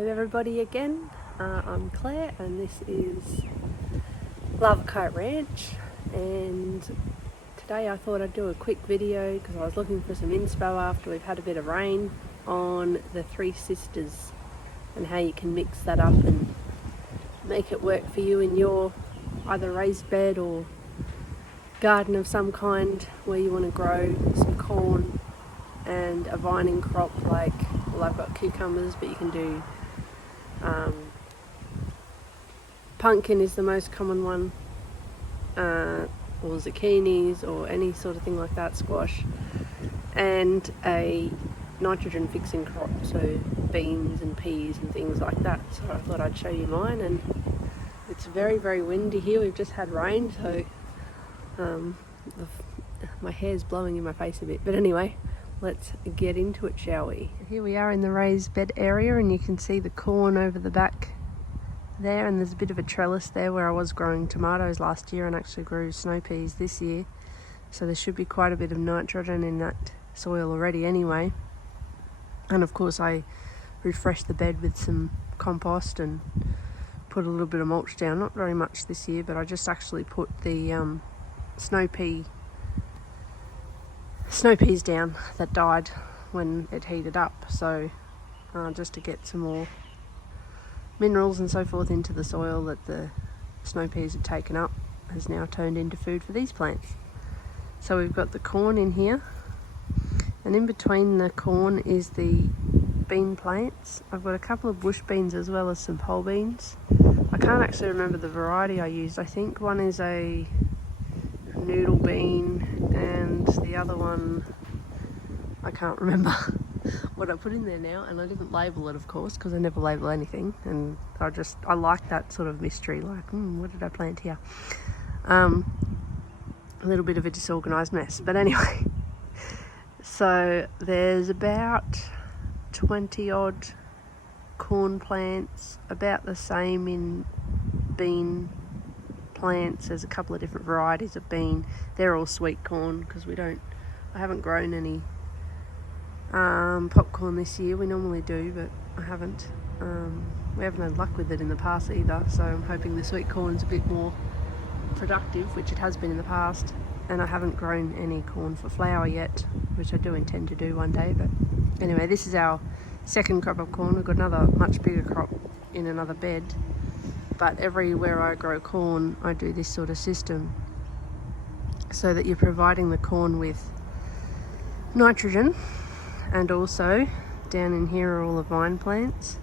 Hello everybody again, I'm Claire and this is Lava Kite Ranch, and today I thought I'd do a quick video because I was looking for some inspo after we've had a bit of rain on the Three Sisters and how you can mix that up and make it work for you in your either raised bed or garden of some kind where you want to grow some corn and a vining crop like, well, I've got cucumbers, but you can do pumpkin is the most common one, or zucchinis or any sort of thing like that, squash, and a nitrogen fixing crop, so beans and peas and things like that. So I thought I'd show you mine, and it's very, very windy here. We've just had rain, so my hair's blowing in my face a bit, but anyway, let's get into it, shall we? Here we are in the raised bed area, and you can see the corn over the back there, and there's a bit of a trellis there where I was growing tomatoes last year and actually grew snow peas this year, so there should be quite a bit of nitrogen in that soil already anyway. And of course I refreshed the bed with some compost and put a little bit of mulch down, not very much this year, but I just actually put the snow peas down that died when it heated up, so just to get some more minerals and so forth into the soil that the snow peas had taken up has now turned into food for these plants. So we've got the corn in here, and in between the corn is the bean plants. I've got a couple of bush beans as well as some pole beans. I can't actually remember the variety I used. I think one is a noodle bean and the other one, I can't remember what I put in there now, and I didn't label it, of course, because I never label anything, and I like that sort of mystery, like what did I plant here? A little bit of a disorganized mess, but anyway, so there's about 20 odd corn plants, about the same in bean plants. There's a couple of different varieties of bean. They're all sweet corn because I haven't grown any popcorn this year. We normally do, but I haven't. We haven't had luck with it in the past either, so I'm hoping the sweet corn's a bit more productive, which it has been in the past. And I haven't grown any corn for flour yet, which I do intend to do one day. But anyway, this is our second crop of corn. We've got another much bigger crop in another bed, but everywhere I grow corn I do this sort of system, so that you're providing the corn with nitrogen. And also down in here are all the vine plants,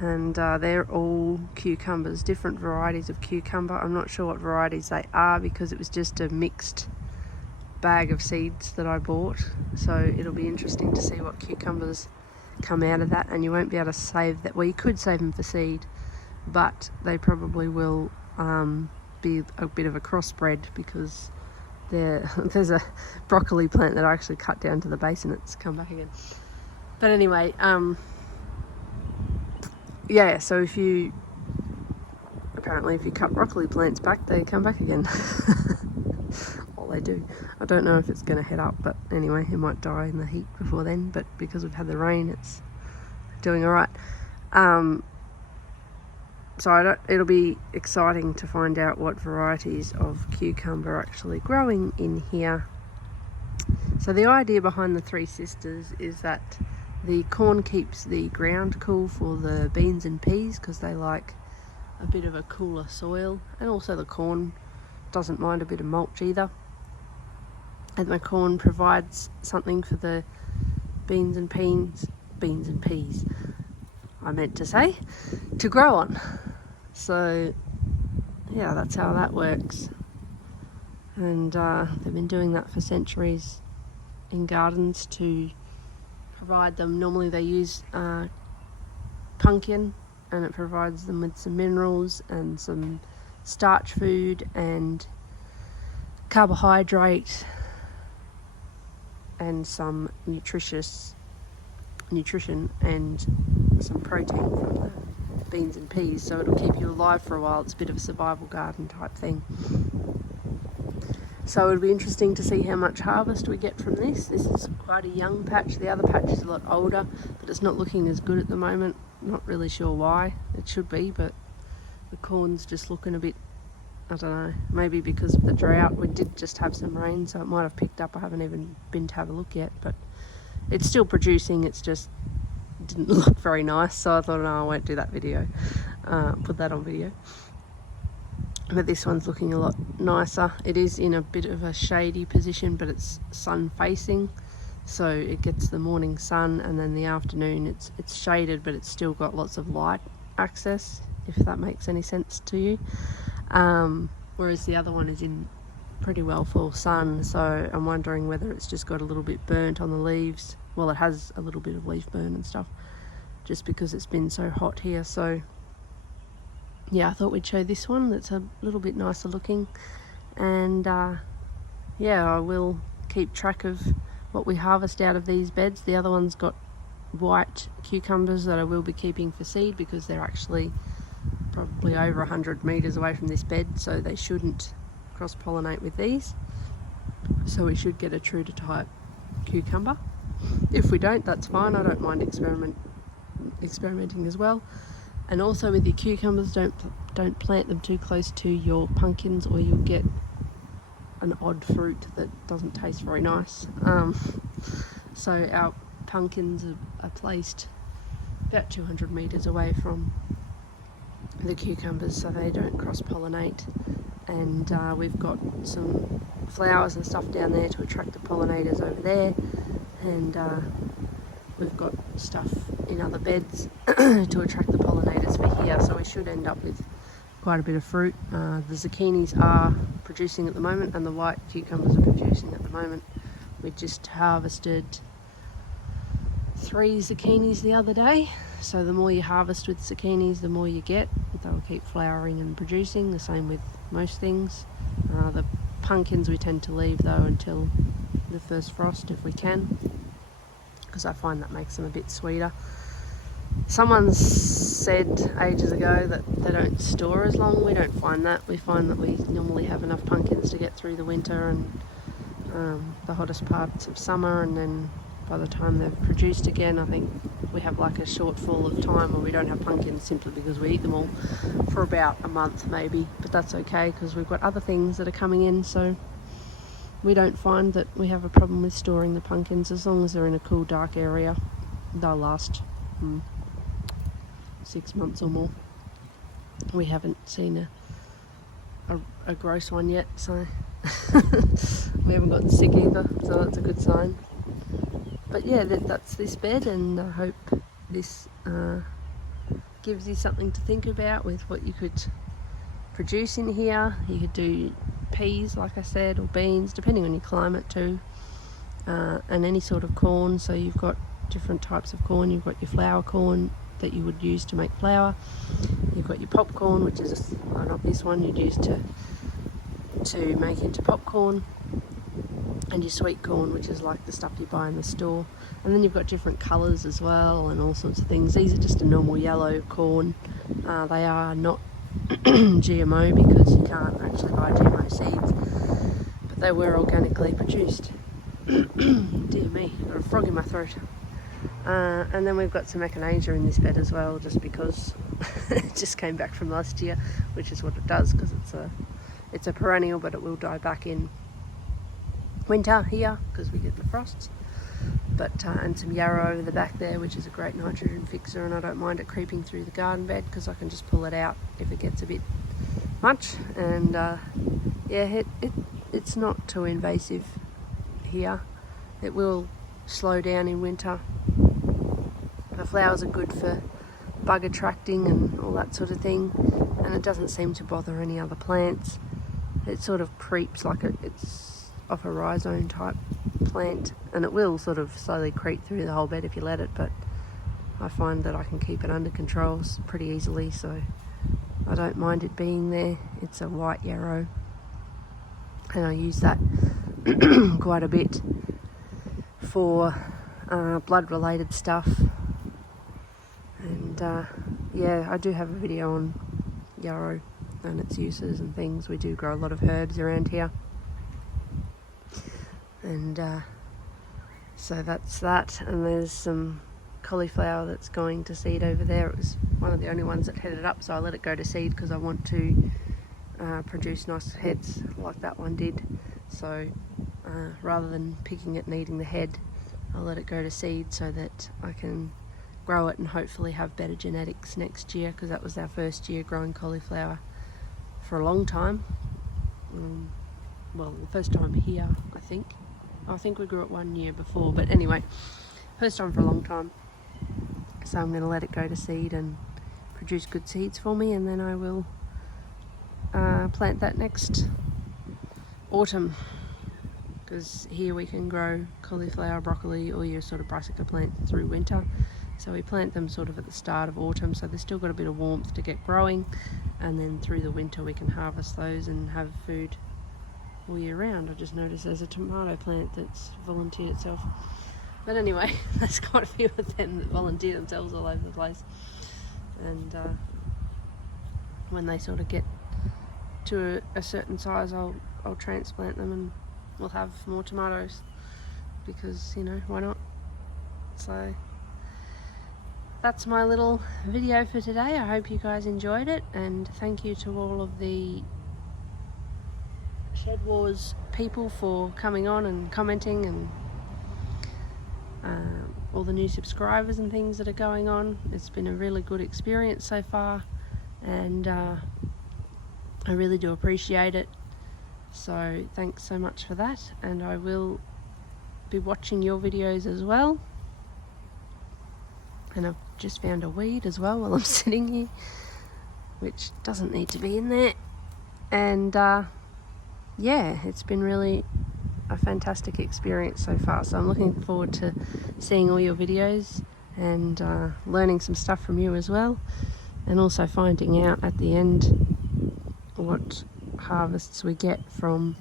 and they're all cucumbers, different varieties of cucumber. I'm not sure what varieties they are because it was just a mixed bag of seeds that I bought, so it'll be interesting to see what cucumbers come out of that. And you won't be able to save that. Well, you could save them for seed, but they probably will be a bit of a crossbred, because there's a broccoli plant that I actually cut down to the base and it's come back again. But anyway, yeah, so if you cut broccoli plants back, they come back again. Well, they do. I don't know if it's going to head up, but anyway, it might die in the heat before then, but because we've had the rain, it's doing all right. So it'll be exciting to find out what varieties of cucumber are actually growing in here. So the idea behind the Three Sisters is that the corn keeps the ground cool for the beans and peas, because they like a bit of a cooler soil, and also the corn doesn't mind a bit of mulch either. And the corn provides something for the beans and peas, I meant to say, to grow on. So yeah, that's how that works. And they've been doing that for centuries in gardens to provide them. Normally they use pumpkin, and it provides them with some minerals and some starch food and carbohydrate and some nutrition and some protein from the beans and peas, so it'll keep you alive for a while. It's a bit of a survival garden type thing. So it'll be interesting to see how much harvest we get from this. This is quite a young patch. The other patch is a lot older, but it's not looking as good at the moment. Not really sure why. It should be, but the corn's just looking a bit, I don't know, maybe because of the drought. We did just have some rain, so it might have picked up. I haven't even been to have a look yet, but it's still producing. It's just didn't look very nice, so I thought, no, I won't do that video, put that on video. But this one's looking a lot nicer. It is in a bit of a shady position, but it's sun facing, so it gets the morning sun, and then the afternoon it's shaded, but it's still got lots of light access, if that makes any sense to you. Whereas the other one is in pretty well full sun, so I'm wondering whether it's just got a little bit burnt on the leaves. Well, it has a little bit of leaf burn and stuff, just because it's been so hot here. So yeah, I thought we'd show this one that's a little bit nicer looking, and yeah, I will keep track of what we harvest out of these beds. The other one's got white cucumbers that I will be keeping for seed, because they're actually probably over 100 meters away from this bed, so they shouldn't cross-pollinate with these, so we should get a true to type cucumber. If we don't, that's fine. I don't mind experimenting as well. And also with your cucumbers, don't plant them too close to your pumpkins, or you'll get an odd fruit that doesn't taste very nice. So our pumpkins are placed about 200 meters away from the cucumbers, so they don't cross-pollinate. And we've got some flowers and stuff down there to attract the pollinators over there, and we've got stuff in other beds to attract the pollinators for here, so we should end up with quite a bit of fruit. The zucchinis are producing at the moment, and the white cucumbers are producing at the moment. We just harvested 3 zucchinis the other day, so the more you harvest with zucchinis, the more you get. They'll keep flowering and producing, the same with most things. The pumpkins we tend to leave though until the first frost if we can, because I find that makes them a bit sweeter. Someone said ages ago that they don't store as long. We don't find that. We find that we normally have enough pumpkins to get through the winter and the hottest parts of summer, and then by the time they've produced again, I think we have like a shortfall of time where we don't have pumpkins, simply because we eat them all for about a month maybe. But that's okay, because we've got other things that are coming in, so we don't find that we have a problem with storing the pumpkins. As long as they're in a cool, dark area, they'll last 6 months or more. We haven't seen a gross one yet, so we haven't gotten sick either, so that's a good sign. But yeah, that's this bed, and I hope this gives you something to think about with what you could produce in here. You could do peas, like I said, or beans, depending on your climate too, and any sort of corn. So you've got different types of corn. You've got your flour corn that you would use to make flour. You've got your popcorn, which is not this one, you'd use to make into popcorn, and your sweet corn, which is like the stuff you buy in the store. And then you've got different colours as well, and all sorts of things. These are just a normal yellow corn. They are not GMO, because you can't actually buy GMO seeds, but they were organically produced. Dear me, I've got a frog in my throat. And then we've got some echinacea in this bed as well, just because it just came back from last year, which is what it does, because it's a perennial, but it will die back in winter here because we get the frosts. But and some yarrow over the back there, which is a great nitrogen fixer, and I don't mind it creeping through the garden bed because I can just pull it out if it gets a bit much. And yeah, it's not too invasive here. It will slow down in winter. The flowers are good for bug attracting and all that sort of thing, and it doesn't seem to bother any other plants. It sort of creeps like it's off a rhizome type plant, and it will sort of slowly creep through the whole bed if you let it, but I find that I can keep it under control pretty easily, so I don't mind it being there. It's a white yarrow, and I use that quite a bit for blood related stuff. And yeah, I do have a video on yarrow and its uses and things. We do grow a lot of herbs around here, and so that's that. And there's some cauliflower that's going to seed over there. It was one of the only ones that headed up, so I let it go to seed because I want to produce nice heads like that one did. So rather than picking it and eating the head, I'll let it go to seed so that I can grow it and hopefully have better genetics next year, because that was our first year growing cauliflower for a long time. Well, the first time here, I think. I think we grew it 1 year before, but anyway, first time for a long time. So I'm going to let it go to seed and produce good seeds for me, and then I will plant that next autumn, because here we can grow cauliflower, broccoli, or your sort of brassica plant through winter. So we plant them sort of at the start of autumn, so they've still got a bit of warmth to get growing, and then through the winter we can harvest those and have food all year round. I just noticed there's a tomato plant that's volunteered itself. But anyway, there's quite a few of them that volunteer themselves all over the place. And when they sort of get to a certain size, I'll transplant them and we'll have more tomatoes, because, you know, why not? So that's my little video for today. I hope you guys enjoyed it, and thank you to all of the Shed Wars people for coming on and commenting, and all the new subscribers and things that are going on. It's been a really good experience so far, and I really do appreciate it. So thanks so much for that, and I will be watching your videos as well. And I've just found a weed as well while I'm sitting here, which doesn't need to be in there. And yeah, it's been really a fantastic experience so far. So I'm looking forward to seeing all your videos and learning some stuff from you as well, and also finding out at the end what harvests we get from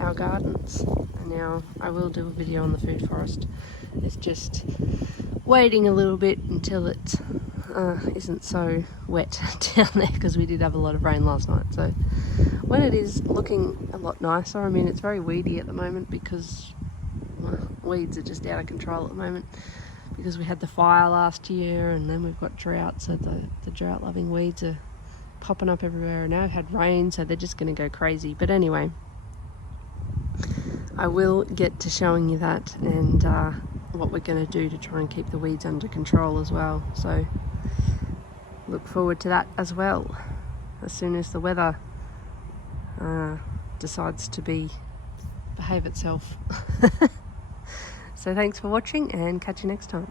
our gardens. And now I will do a video on the food forest. It's just waiting a little bit until it isn't so wet down there, because we did have a lot of rain last night. So when it is looking a lot nicer, I mean, it's very weedy at the moment because, well, weeds are just out of control at the moment, because we had the fire last year and then we've got drought, so the drought loving weeds are popping up everywhere, and now I've had rain, so they're just going to go crazy. But anyway, I will get to showing you that, and what we're going to do to try and keep the weeds under control as well. So look forward to that as well, as soon as the weather decides to behave itself. So thanks for watching, and catch you next time.